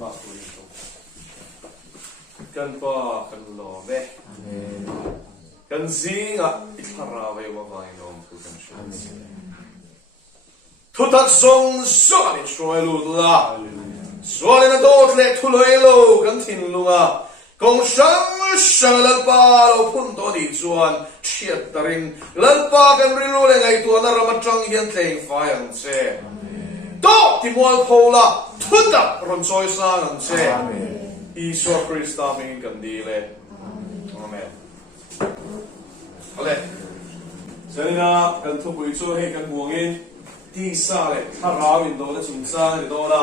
ma tu to kan pa kan lo me kan zinga ithara ve wa vai nom tu kan shan thu tak song so ni shoi lu la so le na dot le thu loi lo kan thin lunga kong sang lal pa lo phun to di chuan thiat tarin lal pa kan ri lo le ngai tu na ramatang hian thlei fai ang che to ti mol thola thuta ron choi sa ang che Isua Krista min kan di le amen ale selina kan thu pui chu he kan buangin ti sa le tharawin do la chung sa ni do la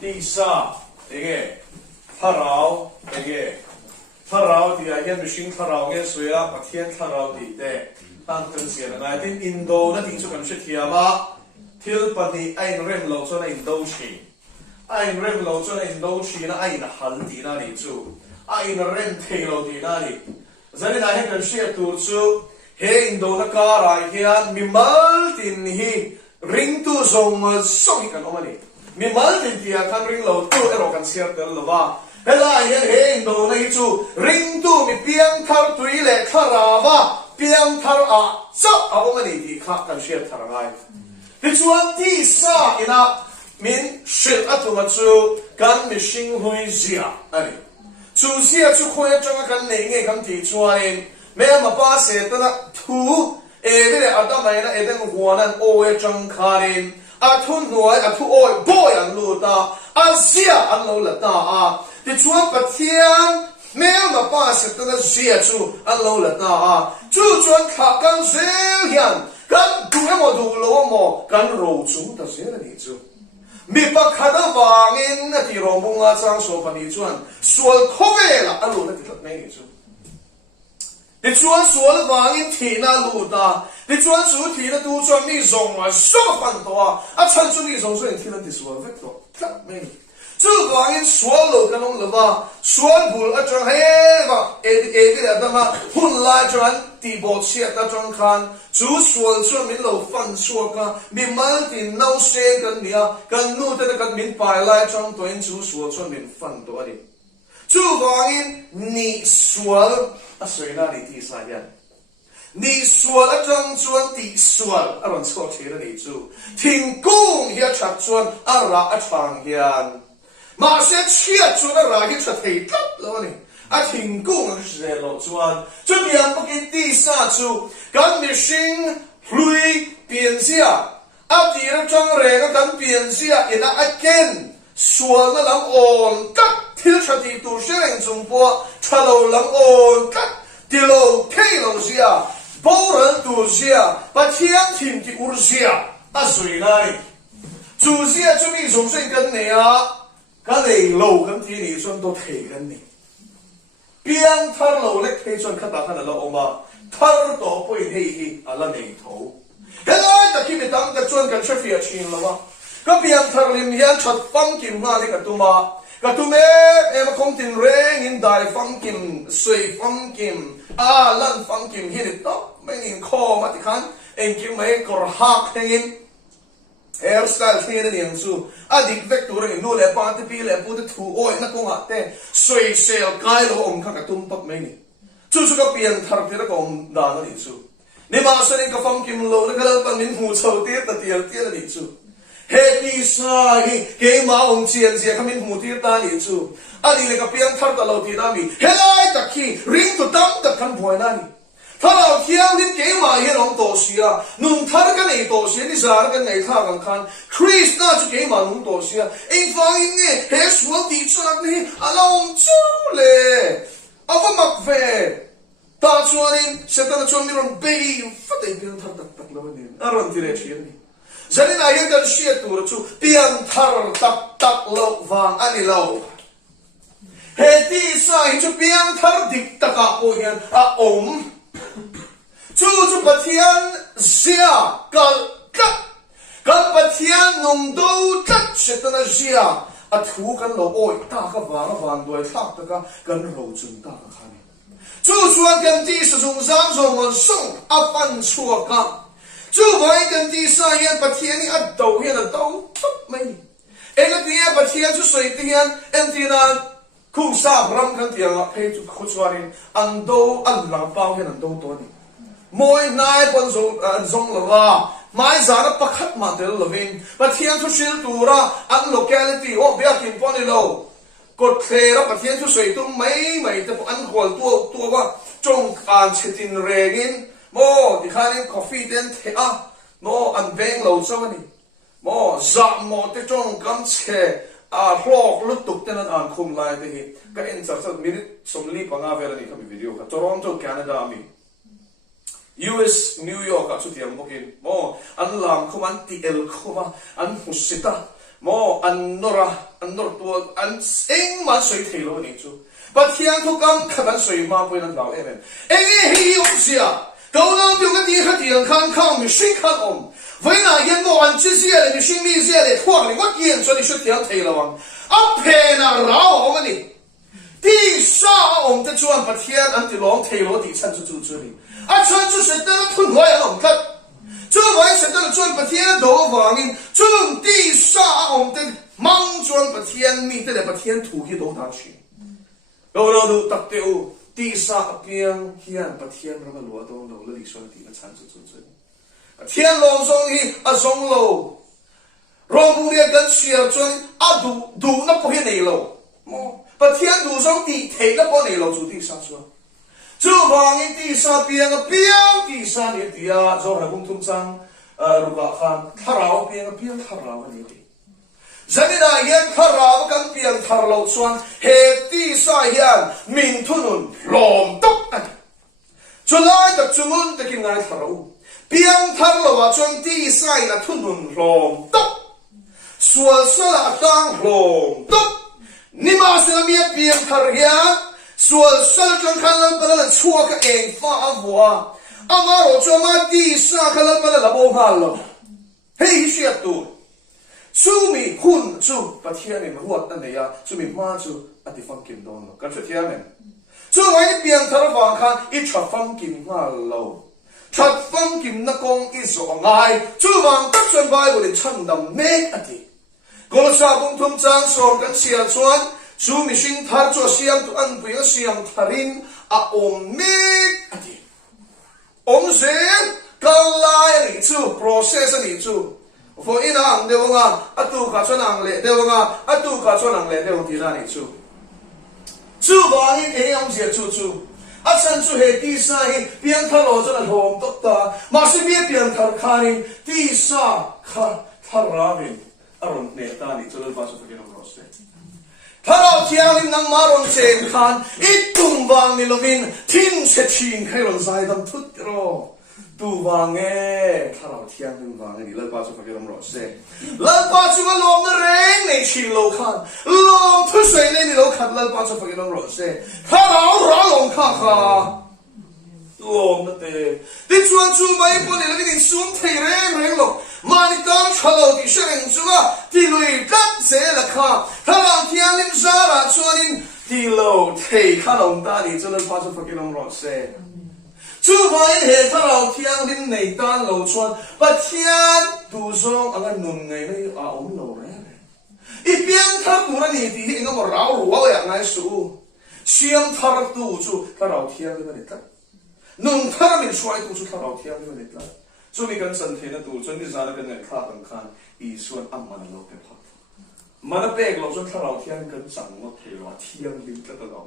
ti sa ege tharau ege tharau ti a hian mishing tharau nge suya pathian tharau ti te tang kan sia na ngai tin indo na ting chu kan she thiama thil pani ain rem lo chu na indo chi ain rem lo chu na indo chi na ain hal ti na ni chu ain rem thei lo ti na ni zani na he kan she tur chu he indo na ka rai hian mi mal tin hi ring tu zong so hi kan omani mi mal tin ti a kan ring lo tu ero kan siar tel lova hela hian he indo na hi chu ring tu mi piang thar tui le kharawa piang thar a so a omani ti kha kan she thar ngai ti chuan ti sa ina min shil atuma chu kan mi shing hui zia ani chu zia chu khoya changa kan nei nge kan ti chuanin me ma pa se tana thu e de adamai na eden huanan o e chang kharin a thu nuai a thu oi boy an lu ta a zia an lo la ta a ti chuan pathian me ma pa se tana zia chu an lo la ta a chu chuan kha kan zel hian kan du emo du lo mo kan ro chu ta se la ni chu mi pa khada wangin na ti ro munga chang so pani chuan sual khowela alu na ti tat nei ni chu ti chuan sual wangin thi na lu ta ti chuan su thi na tu chuan mi zong ma so fan to a chan chu mi zong so in thi na ti sual vek to tat nei chu wangin sual lo kanong lova sual bul a chang he wa e da ma hun la chuan ti bo chia ta chang khan chu sual chu min lo fan sual ka mi mal tin no se kan nia kan nu te kan min pai lai chang toin chu sual chu min fan to ani chu wangin ni sual a soi na ni ti sa yan ni sual a chang chuan ti sual a ron chok che na ni chu thing kung hia chat chuan a ra a chang hian ma se chia chuan a ra hi chat thei tat lo ni a thing kung a se lo chuan chu bian pakin ti sa chu kan mi shing hlui pian sia a ti ra chang re ka kan pian sia ina a ken sual na lam on kat thil thati tu sereng chung po thalo lam on kat tilo thelo sia boran tu sia pathian thim ti ur sia a sui nai chu sia chu mi zong sen kan ne a ka nei lo kan ti ni chuan to thei kan ni piang thar lo lek thei chuan khata khana lo oma thar to poi hei hi ala nei tho helai ta ki mi tang ta chuan kan shafia chin lawa ka piang thar lim hian that pam kim ma ni ka tuma ka tume em khom tin reng in dai fam kim sui fam kim a lan fam kim hi ni to mai in kho ma ti khan en kim mai kor hak hengin hairstyle thina ni ang su adik vector ni nu le pa te pi le pu te thu oi na ko nga te sui sel kai lo om kha ka tum pak mai ni chu chu ka pian thar te ra kom da na ni chu ni ma so ni ka fam kim lo na ka pa min hu chho te ta tial te ni chu he pi sa hi ke ma om chian sia khamin hu te ta ni chu adi le ka pian thar ta lo ti na mi helai ta ki ring to tam ta kan boi na ni thao thiang din ke ma hi rom to sia nun thar ka nei to sia ni zar ka nei tha kan khan Chris na chu ke ma nun to sia ei fang in nge he sual ti chak ni along chu le ava mak ve ta chuanin setan chuan mi ron be fa dei bin thar tak tak lo ni aron ti re chian ni zanin a hian kan sia tur chu pian thar tak tak lo wang ani lo he ti sa hi chu pian thar dik taka po hian a om chu chu pathian zia kal kat kan pathian nong do tat setana zia a thu kan lo oi ta ka wang doi thak ta ka kan ro chung ta ka khani chu chuan kan ti sa sung zam zong on song a fan chua ka chu vai kan ti sa hian pathian ni a do hian a do thop mai เองก็ที่ประเทศชุดสวยที่เอ็นที่นั้นคู่สาบรำกันที่อ่ะให้ทุกคนชวนนี่อันโตอันหลังเป้าให้อันโตตัวนี้มวยนายปนซงละไม่จานะประคัดมาเดลลวินประเทศชุดสิลตัวระอัน locality โอ้เบียกินปนนี่เรากดเคลียร์ประเทศชุดสวยตัวไม่แต่อันหัวตัวว่าจงการเชิดเรงโมที่ข้านี่กาแฟเต็นเทอะโมอันเบงเราเจ้านี่โมจะโมที่จงกำเชพลอกลุตุกเต็นอันคุมไล่ที่เหก็เอ็นจากสักมินิสมลีปังอาเวลนี่เขามีวิดีโอครับ Toronto แคนาดามี US New York ก็ชุดเดียวพวกนี้โมอันลามคุมันตีเอลคุมาอันหุสิตาโมอันนราตัวอันเอ็งมาสวยเทโลนี่จูปัจจัยทุกคำขบันสวยมาเป็นอันเราเองเอ็งเฮียองเสีย高浪就个地下地看看没谁看我，为哪眼莫按这些的没心理些的错的，我眼说你是这样推了哇，啊骗啊绕我们的，地上我们的转把天安的浪推落地产出这里，啊产出是得了吞我也能看，这玩意是得了转把天都王人，这地上我们的忙转把天米得了把天土去都打去，高浪都打掉。地上边天把天那个罗东楼那里说地个产出出去，天龙中去中楼，罗布列跟雪尊堵那不会内楼，把天堵上地推那不内楼住地上说，这方面地上边个边地上的地啊，就还共通章如果看他老边个边他老个那地。人民那烟他老跟边他老穿，黑地上烟民突nun龙斗哎，出来的中文的给俺他老，边他老啊穿地上那突nun龙斗，说是那当龙斗，你妈是那面边他呀，说是专看了把那错个眼发我，阿妈我专门地上看了把那不看了，嘿学多。出面混出把天你们活得那样，出面妈出啊地方见到了，跟着天们，出外的边头的房看一出方见嘛喽，出方见那讲一说爱，出房得准备我的称得美啊的，我们沙公通张说跟写穿，出面心他做香都安不要香他人啊我美啊的，我们谁刚来你出 process 你出。for inang dewa atu ka chonang le dewa atu ka chonang le dewa tirani chu chu bangin e ang sia chu chu asan chu he ti sa hi pian tha lo chona hom tok ta ma se bi pian thar khani ti sa kha tharawin aron ne ta ni chu ba chu ke ro se tharaw thiang lim nang maron chen khan itung bang ni lovin tin se chin khai ron sai dam thut ro tu vange tharaw thiang lim vange ni la ba chu ke ro se la ba chu ma lom na reng nei chin lo khan lom thu sei nei ni lo khan la ba chu ke ro se tharaw ra lom kha kha lom na te ti chuan chu mai po ni la ni sum thei reng lo ma ni tam chalo ki sheng chu ga ti lui kat se la kha tharaw thiang lim za ra chuan in ti lo thei kha lom ta ni chu la ba chu ke ro se chu mai he tharaw thiang lim nei tan lo chuan pa thian tu song anga nun ngai nei a om lo re i piang thar tu ra ni ti inga mo rao ruwa ya ngai su siam thar tu chu tharaw thiang lim nei ta nun thar min shwai tu chu tharaw thiang lim nei ta chu mi kan san the na tu chun ni zana kan nei kha kan khan i suan amma lo pe pha mana pek lo chuan tharaw thiang kan chang mo the lo thiang lim ta ta lo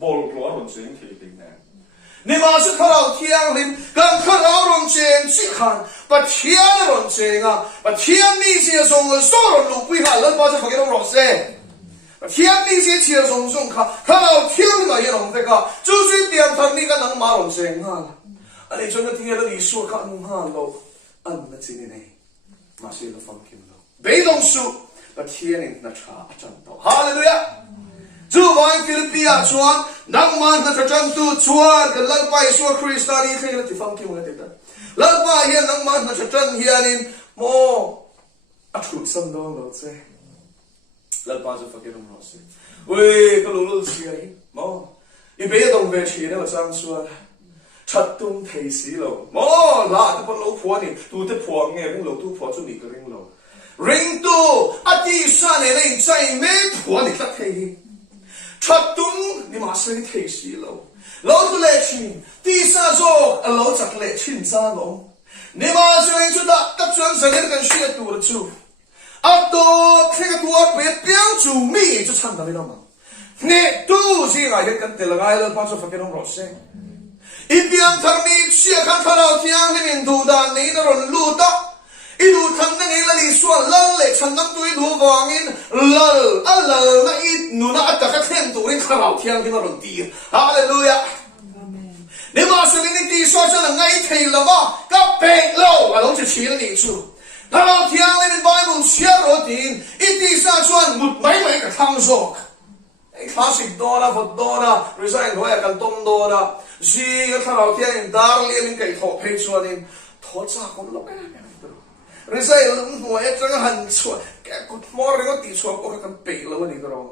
bol lo ron cheng the ding na你妈是靠老天灵，跟靠老龙前去看，把天龙前啊，把天地些从个所有路归下，人把这发给龙落噻，把天地些切从从看，靠老天嘛也龙这个，就算边他你个能马龙前啊，啊你真个听了你说看哈喽，那真的呢，马是了放心了，被动数把天灵那查真到，哈利路亚。主王菲律宾啊，传南蛮那个战斗传，跟老百姓Kristen你可以来地方给我得的，老百姓南蛮那个战hier呢，么啊出生到老子，老百姓发给我们老师，喂，个老老师啊，么，一别动别去那个张说，出动提示咯，么，那都不老婆呢，都得婆嘅，跟老都婆做你个人咯。ring tu ati sa ne nei chai me phua ni tla thei that tung ni ma se thei si lo tu le chin ti sa zo a lo chak le chin sa lo ni ma se nei chu da ta chuan sa ger kan shia tu chu a to thei tu a pe piang chu mi chu chan da le ma ne tu si ga he kan te la ga lo pa so fa ke ro se Ibiang tharmi siya kan tharau tiang ni min du dan ni na ron lu ta idu thang na ngai la li suan lal le chan nam tu idu wangin lal na it nu na at ka khen tu rin tharau tiang ni na ron ti hallelujah amen ni ma su ni ti so cha ngai thei la wa ka pe lo a lo chi chi ni chu tharau tiang ni bible siya ro tin iti sa chuan mut mai ka thang sok classic dona for dona resign hoya kan tom dona si ka tharau tiang dar li min kai tho phei chuanin tho cha ko lo ka resign mo e chang han chua ka good morning o ti chua ko kan pe lo ni ro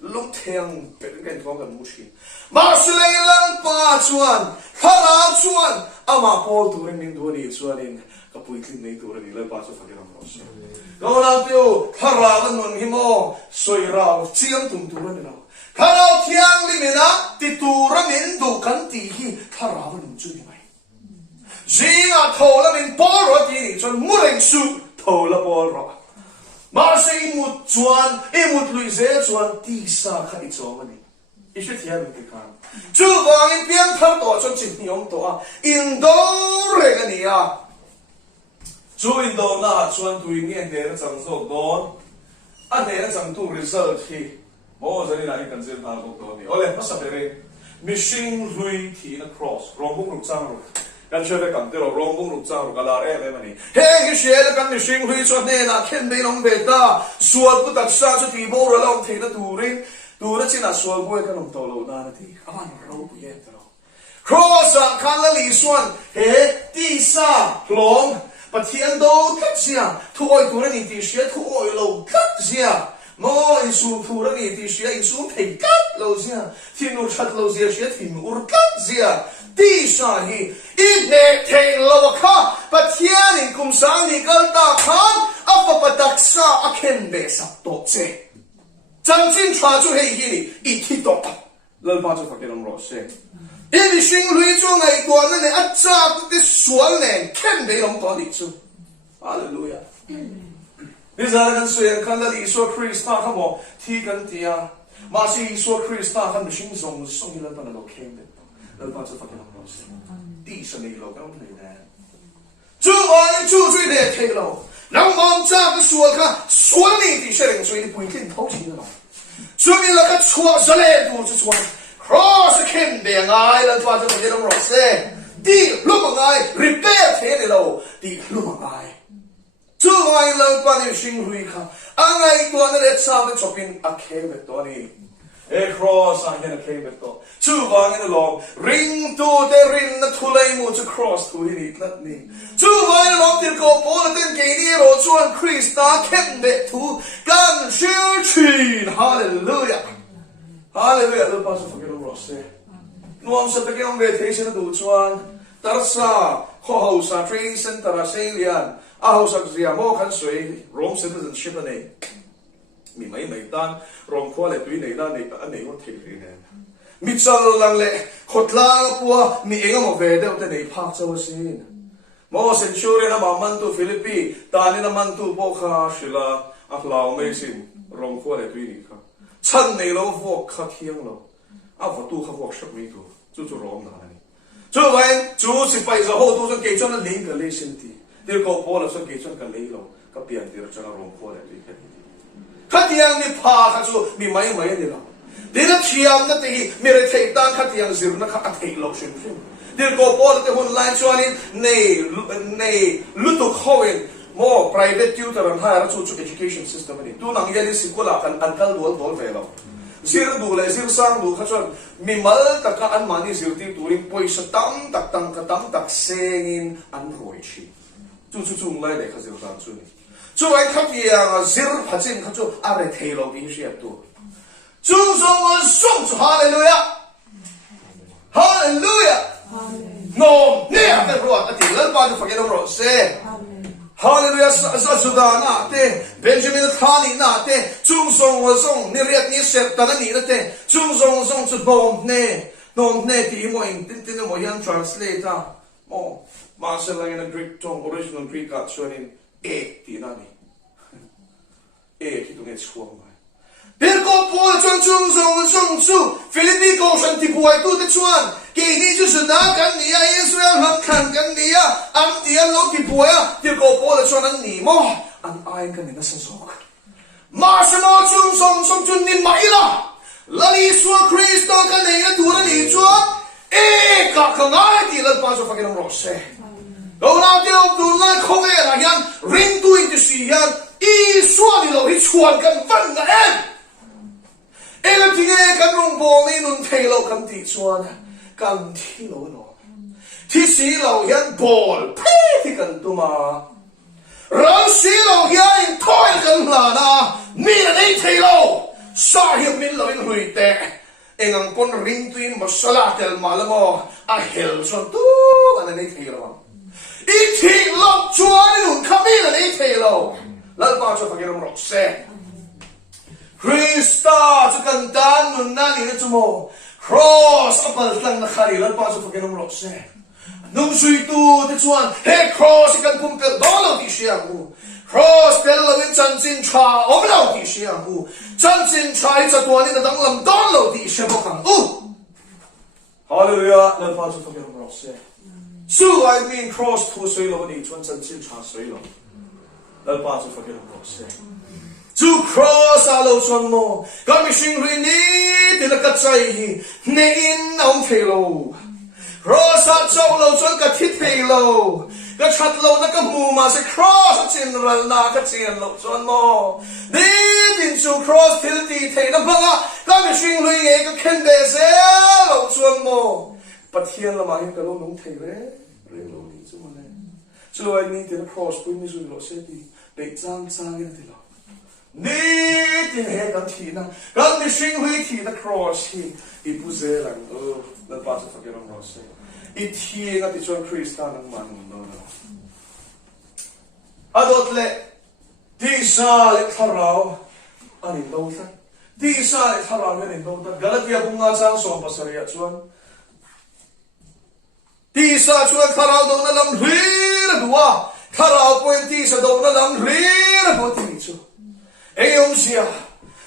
lung theng pe kan thong kan mu shi ma su lai lang pa chuan tharau chuan ama pol tu rin ning du ni chuanin ka pui tling nei tu rin le pa chu fa ke ram ro se ko la pyo tharau nun hi mo soi rao chiam tum tu rin ro tharau thiang li mena ti tu ra min du kan ti hi tharau nun chu ni mai Zia thô la min por ro ti chon mu reng su thô la por ro ma se imut chuan imut lui ze chuan ti sa kha I chaw ani I should hear me kan chu wang in piang thar to chon chin yong to a in do re ga ni a chu in do na chuan tu in nge ne ra chang zo don a ne ra chang tu result hi mo zani na kan zel na ko to ni ole pa sa bere machine lui thi na cross ro bung ru chang ro kan cheve kan te ro ro bung ru chang ro kala e mani he ki shele kan machine lui chot ne na khen be long be ta sual pu tak sa chu ti bo ro long the na tu rin tu na china sual bu kan long to lo na na ti aman ro bu ye to cross kan la li suan he ti sa long pa thian do kat sia thu oi tu na ni ti sia thu oi lo kat sia mo in su thu ra ni ti sia in su thei kat lo sia thin nu chat lo sia sia thin ur kat sia ti sa hi I ne thei lo kha pa thian in kum sang ni kal ta khan a pa pa dak sa a khen be sa to che chang chin chwa chu hei hi ni I thi to lal pa chu fa ke ram ro se I sing lui chu ngai ko na ne a cha ku ti sual ne khen be long to ni chu hallelujah Ni zara kan suyan kan la Iso Krista ka mo thi kan tia ma si Iso Krista kan mishing song song hilan pa na lo kem de lal pa chu fa ke ram ro se ti sa nei lo kan play na chu ai chu chui de thei lo nang mom cha ka sual ka sual ni ti shereng chui ni pui tin thau chi lo chu ni la ka chua sa le tu chu chua cross kem de ngai lal pa chu fa ke ram ro se ti lu ma ngai repair the de lo ti lu ma ngai chu ngai lo pa ni sing hui kha angai ko na le cha be chopin a ke be to ni e cross a hen a ke be to chu wang in long ring to the rin na thulai mu chu cross tu hi tlat ni chu wang long til ko po na ten ke ni ro chuan Krista ken be tu kan shil chin hallelujah hallelujah lo pa so ke ro se nuam sa te ke ong be the sin du chuan tarsa ho ho sa training center a selian Aho sak zia mo kan sui Rome citizenship ane mi mai tan Rome ko le tui nei da nei ta nei ho thei ri ne mi chal lang le khotla puwa mi enga mo ve de te nei phak chaw sin mo centurion ma man tu Philippi ta ni na man tu po kha shila a hlaw me sin Rome ko le tui ni kha chan nei lo vo kha thiang lo a vo tu kha vo shak mi tu chu Rome na ni chu wen chu si pai za ho tu so ke chon ling ka le sin ti Dir ko po la so ke chon ka lei lo ka pian dir chon rom ko le ti kha tiang ni pha kha chu mi mai ni lo dir thiam na te mi re thei tang kha tiang zir na kha a thei lo shin dir ko po te hun line chuan nei lu tu khoin mo private tutor an ha ra chu education system ni tu nang yali sikola kan ankal dol ve lo zir du le zir sang du kha chuan mi mal ta ka an mani zir ti turing poisa tam tak tak sengin an roi chi chu lai le kha zir tan chu ni chu ai kha piang zir phachin kha chu are thei lo bi shi tu chu song chu hallelujah hallelujah no ne ate ro ati lal pa ju fa ke ro se Hallelujah, Suda nate, Benjamin Thani nate, Chung Song was on, Niriat Nisset, Tanani nate, Chung Song Song to Bom Ne, Nom Ne, Timoin, Tintimoyan translator. Oh, Marcel in a Greek tongue, original Greek actually, 8 Tinani. 8 to get school. Birko Paul Chung Song Song Su, Philippi goes and Tipuai to the Chuan, Kini just na Kania, Israel, Hankan Kania, and the Allo Tipuaya, Birko Paul and Nemo, and I can in a song. Marshall Chung Song Song to Nimaila, Lali Swa Christo Canea to the Nichua, Kakanga, the Pass of Agan Rose. Go now, the Abdullah Kovera, young, ring to it to see yan, Swallow, each one can fund the end. Everything can run bowling on Taylor can teach one. Can Tilo no. Tisilo yan ball, pretty can do ma. Rosilo yan toil can lana. Mean an 8 Taylor. Saw him in Loin Hui there. Engang pon ring to him Masala del Malamo. A hill so do and an 8 Taylor. Eating love Chuan come in an 8 Taylor. Let March of a game rock say. Krista to kantan nun nani na tumo cross apal lang nakari lan pa sa pagkinong rose nung suitu the chuan he cross ikan pumpel dolo di siya mu cross pelawin chansin cha omlaw di siya mu chansin cha sa tuanin na danglam dolo di siya bokang hallelujah lan pa sa pagkinong rose so I mean cross to suilo ni chuan chansin cha suilo lan pa sa pagkinong rose to cross alo son mo kami sing rini tilakatsai hi nein om thelo cross at solo son ka thithelo ka chatlo na ka muma se cross chinral na ka chin lo son mo ni tin su cross tilti the na banga kami sing rini ka khende se lo son mo pathian la ma hin ka lo nong thele re lo ni chu ma ne so I need the cross pui mi su lo se ti be chang chang in ti lo Need in head on Tina. God missing with he the cross he puzel and the part of a Ross. It he not the John Christian and man. No. I don't let these are let Harrow and in Lota. These are let Harrow and in Lota. Galatia Bunga so Passaria Chuan. These are Chuan Harrow don't allow real dua. Harrow point these are don't allow real about each. Ayong siya,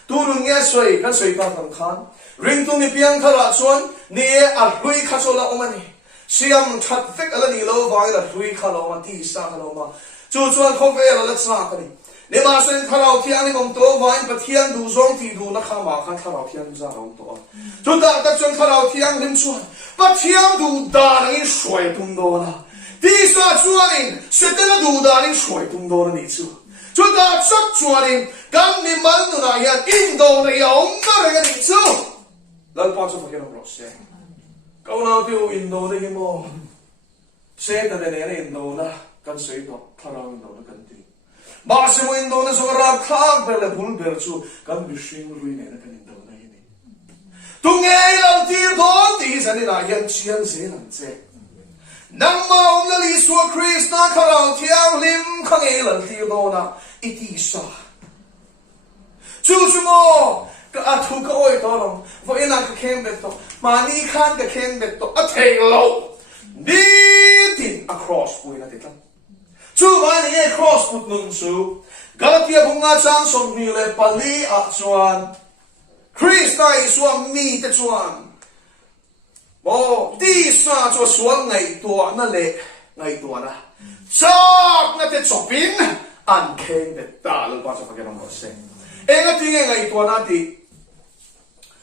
tulong niya soy, kan soy pagkangkan. Ring to ni piyang karatsuan, niya at hui kasola umani. Siyam chatfik ala nilo, vay at hui kaloma, tisa kaloma. Chuchuan kovela let sakani. Ni masin karaw tiyang ni mong to, vay patiyang duzong tidu na kamakan karaw tiyang zarong to. Chudatak chuan karaw tiyang limchuan, patiyang duda nang inshoy tungdo na. Tisa chuanin, setela duda nang inshoy tungdo na nitsu. Chuda chak chuanin, Kam ni man na yan Indo na yaong na rin ito. Lalpan sa pagkirang Ross. Kau na ito Indo na yung mo. Seta na nere Indo na. Kan sa ito. Karang Indo na kanti. Basi mo Indo na sa karakag. Pele pulber su. Kan bishing ruin na kan Indo na yun. Tungay lang tito. Tisa nila yan siyan silang tse. Nang maong naliswa Chris na karang tiyang lim. Kangay lang tito na itisa. Chuchumo ka atu ka oi to long vo ina ka ken bet to mani khan ka ken bet to a tailo din across pui na titan chu mani e cross put nun su Galatia bunga chang som ni le pali a chuan Krista i suam mi te chuan mo ti sa cho suan ngai to na le ngai to na chak na te chopin an ken bet ta lo pa sa pagyan mo se Ega tingin nga ito natin.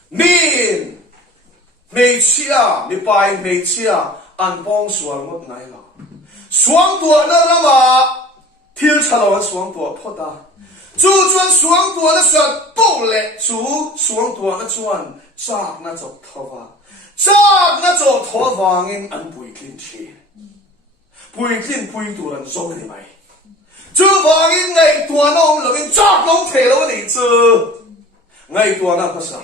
Min! May siya, ni paing may siya, an pong suwang mo ngay la. Suwang tuwa na rama, til chalawan suwang tuwa pota. Chu chuan suwang tuwa na suwang pole, chu suwang tuwa na chuan, chak na chok thova. Chak na chok thova ngin an bui klin chi. Bui klin bui tuwan zong ni may. Chú vangin ngay tuan ông là mình chọc nông thể lâu này chứ ngay tuan na pasa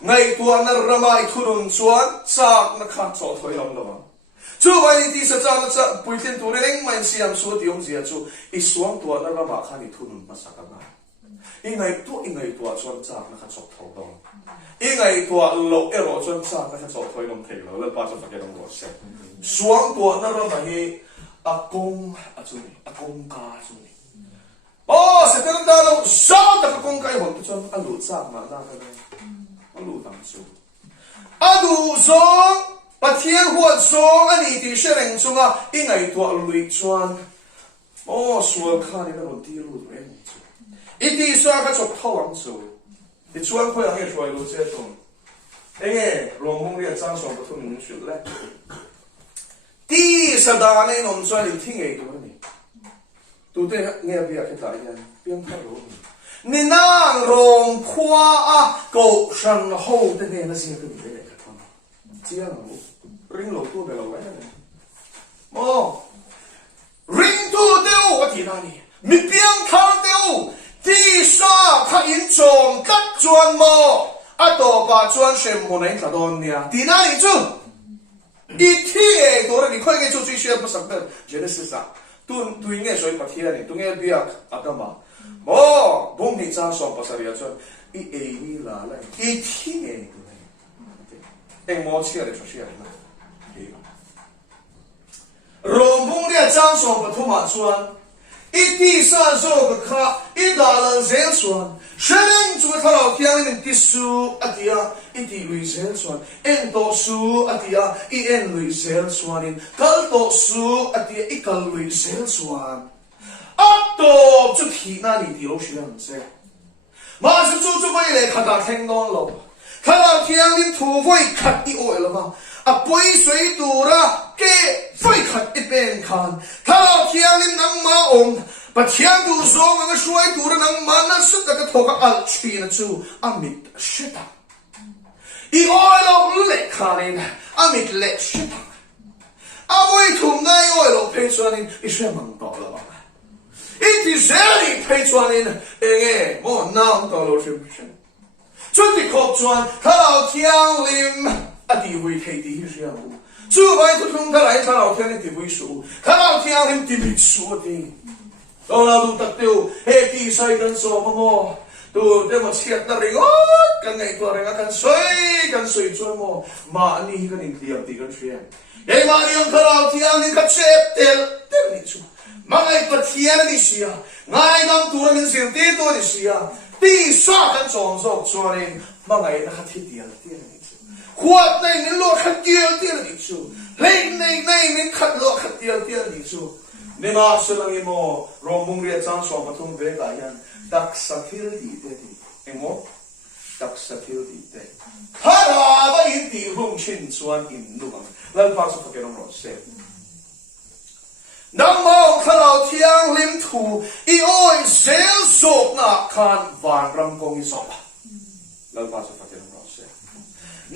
ngay tuan na ramai thurun chuan chak na khat cho thoi lam lawa chú vậy thì sa cha nó cha bùi thiên tu lên mạnh siam số tiếng gì chú ít xuống tua nó mà khăn thì thun mà sắc cái này ngày tua chọn cha nó khăn chọc thầu đó ngày tua lộ ero chọn cha nó khăn chọc thôi nông thề rồi lên ba cho phải cái nông ngõ xem xuống tua nó mà hi akong ka chú sẽ cái đó đâu sao ta akong cái hồn cho anh lụt cha mà ra cái này anh lụt thằng chú anh lụt xuống bắt thiên huột xuống anh đi sẽ lên xuống à ngày tua lụt chọn xuống khăn này nó còn tiêu lụt rồi ít đi sao cái chọc thâu anh chú đi chọn khơi anh xoay lụt chết rồi nghe lòng mong đi trang sống có thùng mình chuyển lại đi sa đà này nó xoay đi thiên ngày đó này tụi tôi nghe bây giờ cái đại nhân biến thay đổi nên nàng rồng khoa cầu sân hậu thế này nó sẽ cái gì đấy các con chia là ring lỗ tu về lỗ cái này ring tu tiêu ở thì nào đi mi biến thang tiêu đi sa khai in trồng cắt chuan mò tổ bà chuan xem hồ này cả đòn nè thì nào đi chú ít thì đó là đi coi cái chú suy xem một sắc bên Genesis à tu nghe soi mặt thiên này tu nghe biak Adam à bông thì trang sòng passaria cho ít ấy là lại ít thì nghe tu này em mua chia để cho chia này rồi bông thì trang sòng bắt thua mà chuan ít thì sao rồi cái khác ít đã là dễ chuan Sering cuma kalau tiang ini tisu atia iti luisel suan ento su atia ien luisel suanin kalto su atia ikal luisel suan atto chu thina ni di lo siang se ma se chu mai le khata theng non lo kalau tiang ni thu voi khat i oi lo ma a poi sui tu ra ke voi khat i ben khan kalau tiang ni nang ma bà thiên tu số mà suy tu ra năng mà nó sức cái thổ các al chi nó chú amit shit à i oi lo lệ khá nên amit lệ shit à vui thùng ngay oi lo phê cho nên i sẽ mang tỏ là bằng i thì dễ đi phê cho nên nghe mô nam tỏ lo xem xem chút thì khóc choan thả lao thiên lim à đi vui thầy đi hi riêng chú vậy tu thùng cái lại thả lao thiên đi vui số thả lao thiên lim đi bị số đi đó là tu tập tiêu hệ kỳ say gần số mà mò tu để mà chết ta rồi cái ngày qua rồi cái xoay cho mà anh đi cái niệm tiệm thì cái chuyện ấy mà niệm thở lao thiang nên cái chết tel này chú mà ngày bắt thiang này xia ngày năm tu là mình xem tết tôi này xia đi xa cái tròn rộng cho nên mà ngày nó khát thiết tel này chú khoát này mình lo khát tel này chú lấy này mình khát lo khát tel này chú nên mà sự lăng imo rong mung ria chang so pathum ve ka yan dak sathil di te di emo dak sathil di te hara ba in ti hung chin chuan in lu bang lan pa so ka rong ro se nang mo khalau thiang lim thu I oi sel sok na khan van ram kong I so lan pa so ka rong ro se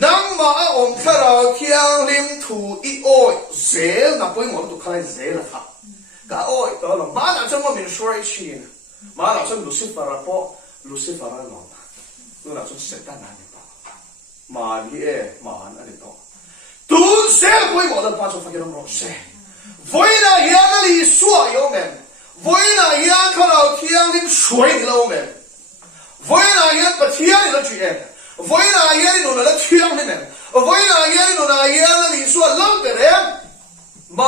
nang ma om khalau thiang lim thu I oi sel na poi mo tu khai sel la tha cả ôi đó là má nào trong mình xoay chiên má nào trong Lucifer ra lòng nó nào trong Satan này đó mà đi mà anh ấy đó tu sẽ với một lần phát cho phải làm rồi với là hiện tại đi xóa yêu mình với là hiện tại là thiên linh suy đi lâu mình với là hiện tại thiên là chuyện với là hiện tại nó là thiên linh mình với là hiện tại nó là hiện tại đi xóa lâu cái đấy mà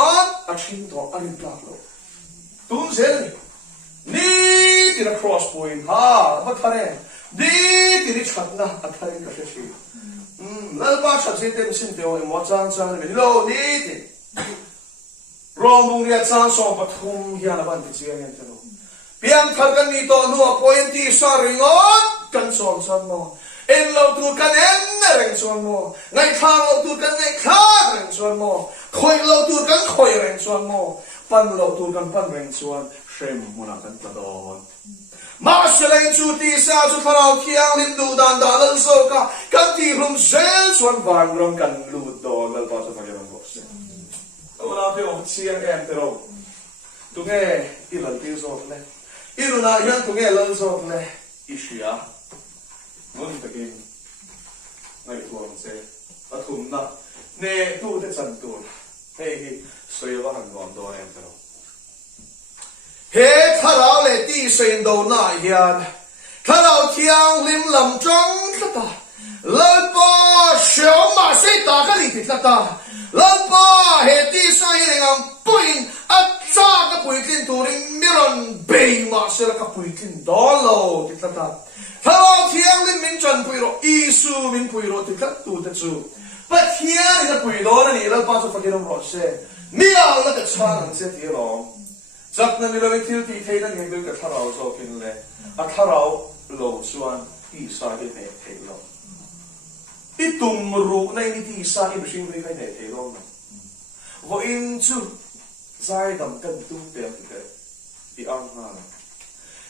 anh xin đó anh ấy làm rồi tuôn sen ni thì là cross point ha mà thare ni thì đi chặt na thare cái gì lần ba chặt gì tem xin tiêu em một trang mình lo ni thì rong bung dia trang so pathum hian ban ti chiang en tano piang thar kan ni to no point ti sa ringot kan son san mo en lo tu kan en reng son mo ngai thang lo tu kan ngai thang reng son mo khoi lo tu kan khoi reng son mo pan lo tu kan pan reng chuan shem muna kan ta don ma selain chu ti sa chu tharau thiang lim du dan da lal so ka kan ti hlum sel chuan van rom kan lu do lal pa so pa yang bo se ola pe om chiang em te ro tu nge I lal ti so le I lu na yan tu nge lal so le I shia ngon ta ke ngai tuam se pathum na ne tu te chan tu hey soi ba han gon do em pero he tharau le ti sein do na hian tharau thiang lim lam chang ta lalpa sheo ma sei ta ka li ti ta lalpa he ti sai ngam puin at sa ka puitin turing miron be ma sel ka puitin dolo ti ta tharau thiang lim min chan puiro isu min puiro ti ka tu ta chu but here in the puiro na ni lalpa so fakirong ro se mi al la ka chan se ti lo chắc nên là mình thiếu thì thấy là những cái thảo rau cho kinh lệ, thảo rau lẩu xuân đi xa cái này thấy lo, ít tùng rượu này đi xa cái bữa cái này thấy lo mà, và in chú giải đầm cân tung tiền cái đi ăn ha,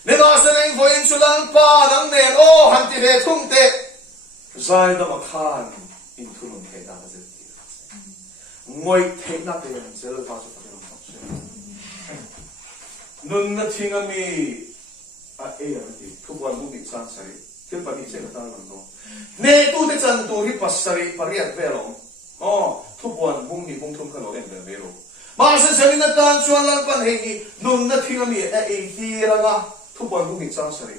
nên là sẽ nên với in chú lần ba năm nền ô hành thì về thung tệ, giải đầm khan in thu lùng thấy nào cái gì, ngồi thấy nào cái sẽ là bao nhiêu nun na thinga mi a ati thuban bu bi san sari til pa ni se ta lan no ne tu te chan tu hi pasari pariat velong thuban bung ni bung thum khalo en velo ma se se na tan chuan lan pan he hi nun na thinga mi a hi ranga thuban bu bi san sari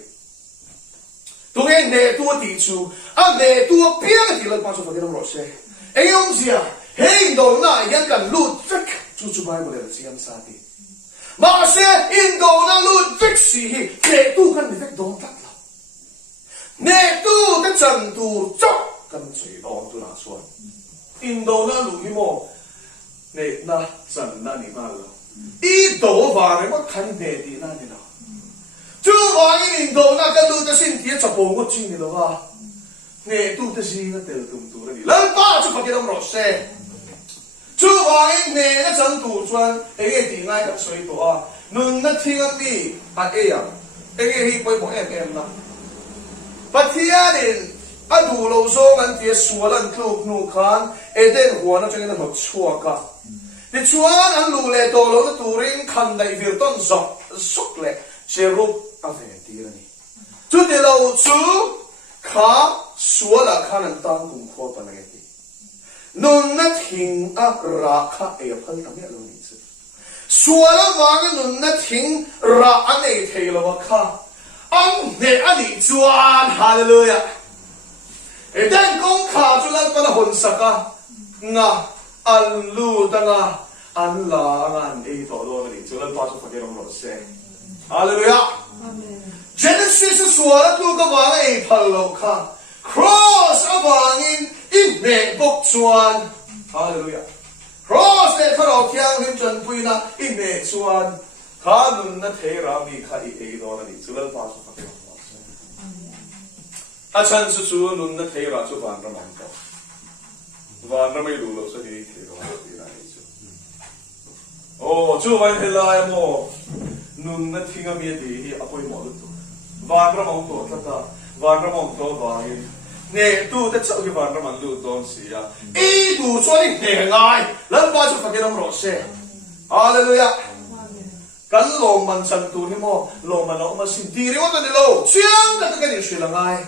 tu nge ne tu ti chu a ne tu piang ti lan pa so fa ro se e yong sia he do na yan kan lu trek chu bai mo le siam sa ti mà sẽ in đồ na luôn vích sĩ để tu cần bị vích đón tắt là nè tu cái chân tu chóc cần chỉ đón tu là xuân in đồ na luôn hi mò nè na chân na ni mà lo ít đồ vào này mất khăn nè đi na đi nào chú vào cái in đồ na cái luôn ta xin tiết chập bông mất chinh đi đâu à nè tu ta gì nó đều tung tu đi lần ba chú phải cái đông rót xe chú vào nè cái chân tu chuan cái gì ngay cái suy tu à nun na thinga mi at eya enge hi poi mo em na pathia din adu lo zo an ti sualan kluk nu khan eden huana changena no chuaka ti chuan an lu le to lo na turing khan dai vir ton zok sok le cherup ave ti ni chu de lo chu kha suala khan an tang kum kho pa na ti nun na thing a ra kha e phal ta me lo ni suala wang nun na thing ra anei thelo kha ang ne ani chuan hallelujah eden kong kha chulan pa na hon saka nga allu tanga an la ngan e to do ni chulan pa so fakirong ro se hallelujah amen Genesis suala tu ka wang e phalo kha cross awangin in ne bok chuan hallelujah cross le tharo thiang lim chan puina in ne chuan kha nun na thera mi kha e do na ni chulal pa so fa a chan su chu nun na thera chu van ra man ko van ra mai lu lo so hi thero ti na ni chu chu vai thela mo nun na thinga mi ti hi apoi mo lu tu van ra mo to ta van ra mo to va nè tu te chau ki van ra man lu don si ya e du cho ni ne ngai lan pa chu fa ke ram ro se hallelujah kan lo man san tu ni mo lo man no ma sin ti ri wa ni lo chiang ka ka ni shi la ngai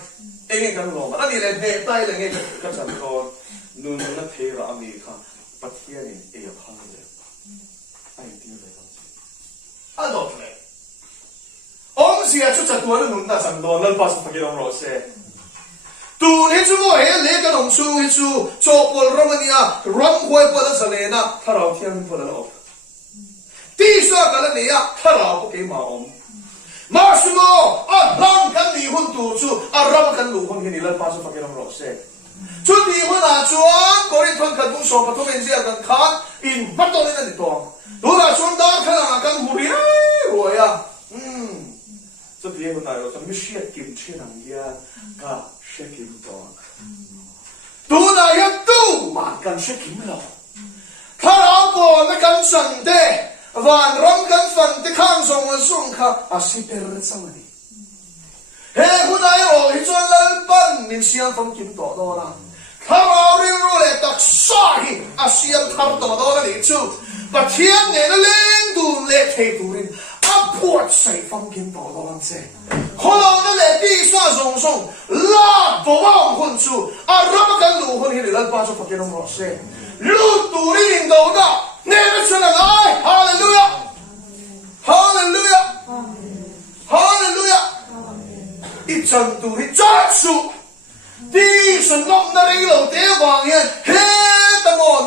e nge kan lo ma ani le ne tai le nge ka chan ko nun na the ra mi kha pathia ni e ya pha le ai ti le a do le ong si ya chu cha tu nun na san do lan pa chu fa ke ram ro se tu ni chu mo he le ka nong chu hi chu cho pol romania ram khoi pa la salena tharau thiam pa la op ti sa ka la ne ya tharau ko ke ma om ma su mo a lang kan ni hun tu chu a ram kan lu hun ni la pa chu fa ke ram ro se chu ti hun a chuan ko ri thon ka tu so pa to men sia kan khan in ba to le ni to tu la chuan da khan kan mu ri ro ya chu ti hun a ro sa mi shia kim che nang ya ka shaking dog. Tu na ya tu ma kan shaking lo. Thara po na kan san de van rom kan fan te khang song song kha a si per samani. He huna yo hi chuan lan pan min siam phong kim to do na. Thara ri ro le tak sa hi a siam thar to do na ni chu. Ba thiam ne na leng du le thei tu rin a puat sai phong kim to do lan se. Kholo na le ti sa song song la bo wang hun chu a ram kan lu hun hi le lan pa so fa ke rom ro se lu tu rin do na ne na chana ai hallelujah hallelujah hallelujah ít chân tu ít chắc su đi sân ngọc na rây lâu tế vàng hiền hết ta mò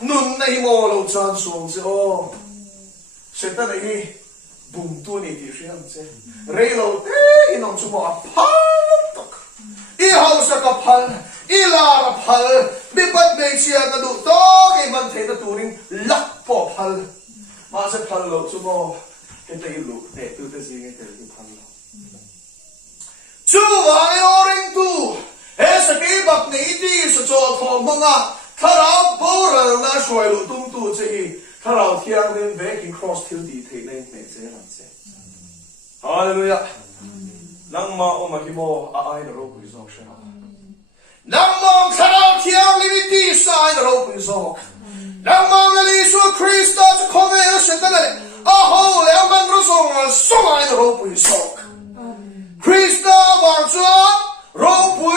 nun na hi mò lâu chan xuống chứ ô sẽ ta này bùng tu này thì sẽ làm chứ rây lâu tế inong chú mò phal tóc i hậu sa ka phal i la ra phal bị bắt bê chia na đủ to cái vấn thế ta tu rin lắc bỏ phal mà sẽ phal lâu chú mò cái tay lụ để tu ta gì cái tay lụ phal lâu chú vàng ô rin tu hết sa cái bạc này đi sa cho thọ mong à thà rau bổ ra na xoay lụ tung tu chứ thà rau thiang nên về cái cross thiếu đi thế này này dễ làm chứ hallelujah nang ma o ma hi mo a ai na ro pu zo sha nang mong thà rau thiang li đi sai na ro pu zo nang mong na li su Christa cho con em sẽ ta này a ho le man ro zo so ai na ro pu zo Christa wang cho ro pu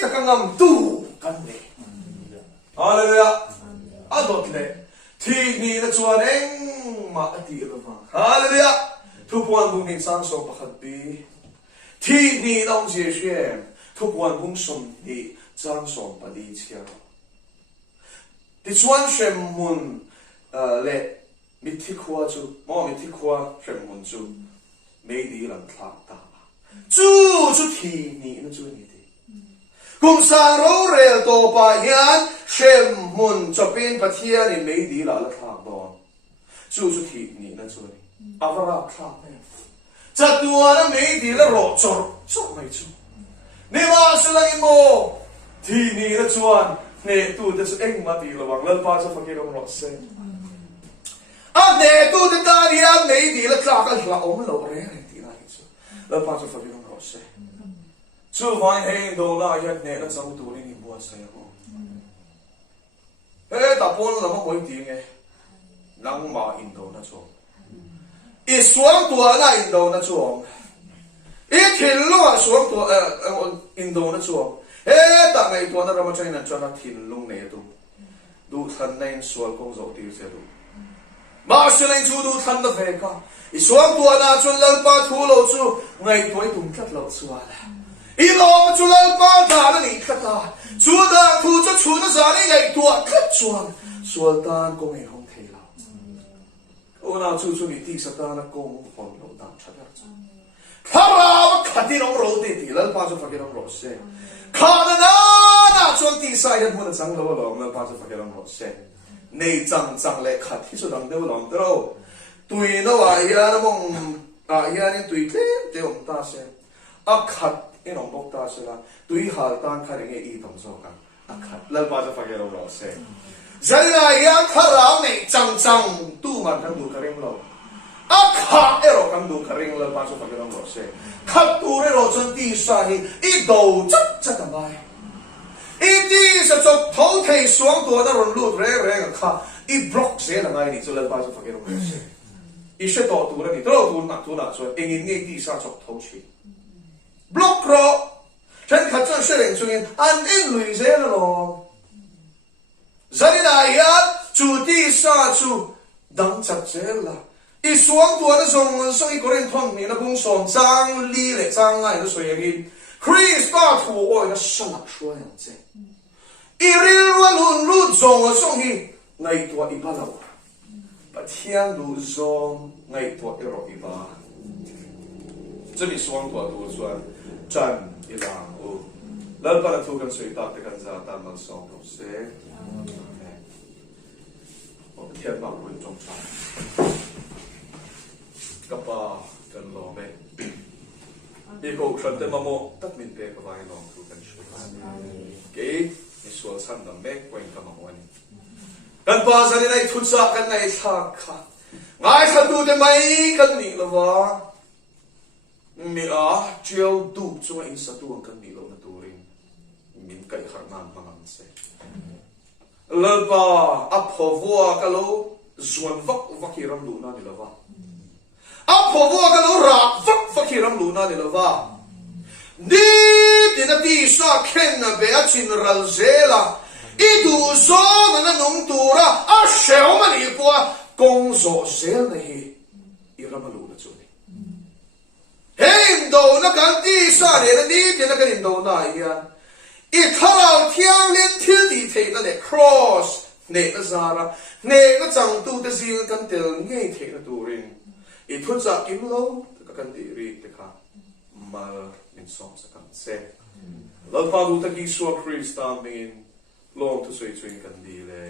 ta ka ngam tu kan ne hallelujah adot le thi ni na chuan eng ma ati lo ma hallelujah thu puan bung ning sang so pakhat bi thi ni nong je shem thu puan bung som ni chang som pa di chia ti chuan shem mun le mi thi khwa chu mo mi thi khwa shem mun chu me di lan thla ta chu thi ni na chu ni cùng sang rô rèl tổ bà hiền xem môn cho bên bà thiên thì mấy đi là thang đó chú thị nhị nó chú đi à vâng là thang này chặt tua nó mấy đi là rộ chốt mấy chú nếu mà sẽ là cái mô thì nhị nó chuan nè tu để sẽ anh mà đi là vâng lần ba cho phải cái đồng rộ xe à nè tu để ta đi ăn mấy đi là thang cái là ốm lâu rồi này đi lại chú lần ba cho phải cái đồng rộ xe chú vay hay đồ là nhất nè nó trong tủ này mua xe không? Ê, ta bốn là mấy tiếng nghe, nắng mà in đồ nó chuông, ít xuống tua là in đồ nó chuông, ít thiên lung xuống tua in đồ nó chuông, ê, ta ngày tua nó làm cho nên cho nó thiên lung này tu, đủ thân nên xuống công dầu tiêu xe đủ, mà xuống nên chú đủ thân nó về cả, ít xuống tua là cho lần ba thu lâu chú, ngày tuổi đúng chất lâu chú à. I lo chú lần ba thả nó nị khát ta chú đang thu cho chú nó ra đi ngày tua khát chuan xuân tan công nghệ không thể nào ô nào chú nị tì sát ta nó công hồn lâu tạm chắc chắn khá ra khát đi nông rô tì lần ba chú phải cái nông rô xe khá na chuan tì sai hết muốn chẳng lâu lâu lần ba chú phải cái nông rô xe này chẳng lệ khát thì chú đang đâu lòng đâu tùy nó vậy ya nó mong ya nên tùy thế để ông ta xem khát in ông bốc ta sẽ là tùy hà tan khai nghe ý tổng số cả khát lần ba cho phải cái đầu xe giờ này ya khát rau này chẳng tu mà thằng du kering lo khát ero thằng du kering lần ba cho phải cái đầu xe khát tu này rồi chân đi sai ý đầu chắc tầm bài ý đi sẽ cho thấu thầy xuống tua nó rồi lút rẻ khát ý block sẽ là ngay đi cho lần ba cho phải cái đầu xe ý sẽ tổ tu này tổ tu nặng cho anh nghe đi sa cho thấu chi block rồi, chân khát chân sẽ lên xuống anh in lùi dễ rồi, giờ này á chủ đi sa chủ đăng chặt dễ là, ít xuống tua nó xong ít có人thông你那不爽张力嘞张爱的水银 ，Chris 大土我那上哪说样子，一日我路中我送去，挨多一把了，把天路中挨多一rock一把，这里双多都算。chân ilang u lal pa na thu kan sui tak te kan za ta mal song lo se o thian ba kun trong cha ka pa kan lo me i ko khan te mamo tak min pe ka vai long thu kan sui ke ni sual san na me point ka mamo ani kan pa sa ni nai thut sa kan nai tha kha ngai sa tu de mai kan ni lo wa mi chiều đủ cho anh sa tu kan mi lo na tu ring min kai khar nan mangan se lơ pa ap ho vua ka lo zuan vak ram lu na ni lo wa ap ho vua ka lo ra vak ram lu na ni lo wa ni ti na ti sa khen na be a chin ral zela idu zo na nung tura a sheo mani kwa kong zo zel na hi iramalu na chuni hey do na kan ti sa le na di ti na kan do na ya i tharau thiang len thil ti thei na le cross ne na zara ne na chang tu te zil kan tel nge thei na turin i thu cha kim lo ka kan ti ri te kha mal in som sa kan se lo pa du ta ki so Christ amen long to say kan di le